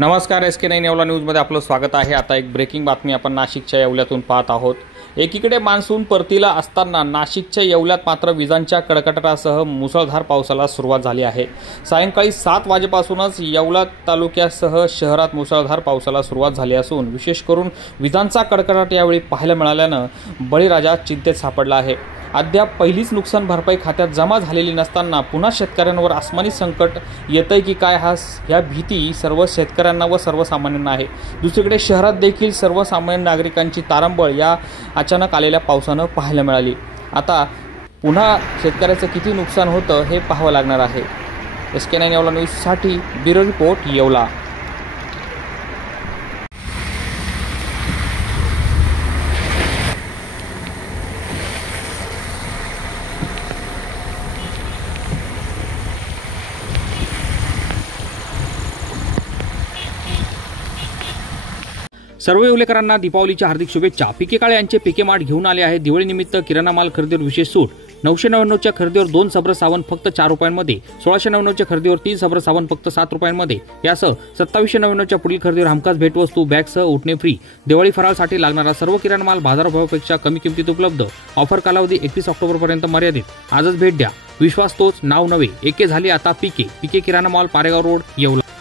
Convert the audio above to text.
नमस्कार, SK9 येवला न्यूजमध्ये आपलं स्वागत आहे। आता एक ब्रेकिंग बातमी आपण नाशिकच्या येवल्यातून पाहत आहोत। एकीकडे मान्सून परतीला असताना नाशिकच्या येवल्यात मात्र विजांच्या कडकडाटासह मुसळधार पावसाला सुरुवात झाली आहे। सायंकाळी 7 वाजेपासूनच येवला तालुक्यासह शहरात मुसळधार पावसाला सुरुवात झाली असून विशेष करून विजांचा कडकडाट यावेळी पाहायला मिळाल्यानं बळीराजा चिंतेत सापडला आहे। अद्याप पहिलीच नुकसान भरपाई खात्यात जमा झालेली नसताना पुन्हा शेतकऱ्यांवर आसमानी संकट येतंय की काय ह्या भीती सर्व शेतकऱ्यांना व सर्वसामान्यांना आहे। दुसरीकडे शहरात देखील सर्वसामान्य नागरिकांची तारांबळ या अचानक आलेल्या पावसानं पाहायला मिळाली। आता पुन्हा शेतकऱ्याचं किती नुकसान होतं हे पाहावं लागणार आहे। SK9 येवला न्यूजसाठी ब्युरो रिपोर्ट येवला। सर्व येवलेकरांना दीपावलीच्या हार्दिक शुभेच्छा। पीके काळे यांचे पीके मार्ट घेऊन आले आहे दिवाळीनिमित्त किराणा माल खरेदीवर विशेष सूट। 999च्या खरेदीवर 2 सब्र साबण फक्त 4 रुपयांमध्ये, 1699च्या खरेदीवर 3 सब्र साबण फक्त 7 रुपयांमध्ये, यासह 2799च्या पुढील खरेदीवर हमखास भेटवस्तू बॅगसह उठणे फ्री। दिवाळी फराळसाठी लागणारा सर्व किराणा माल बाजारभावापेक्षा कमी किमतीत उपलब्ध। ऑफर कालावधी 31 ऑक्टोबरपर्यंत मर्यादित। आजच भेट द्या। विश्वास तोच नाव नवे, एके झाली आता पीके किराणा माल, पारेगाव रोड, येवला।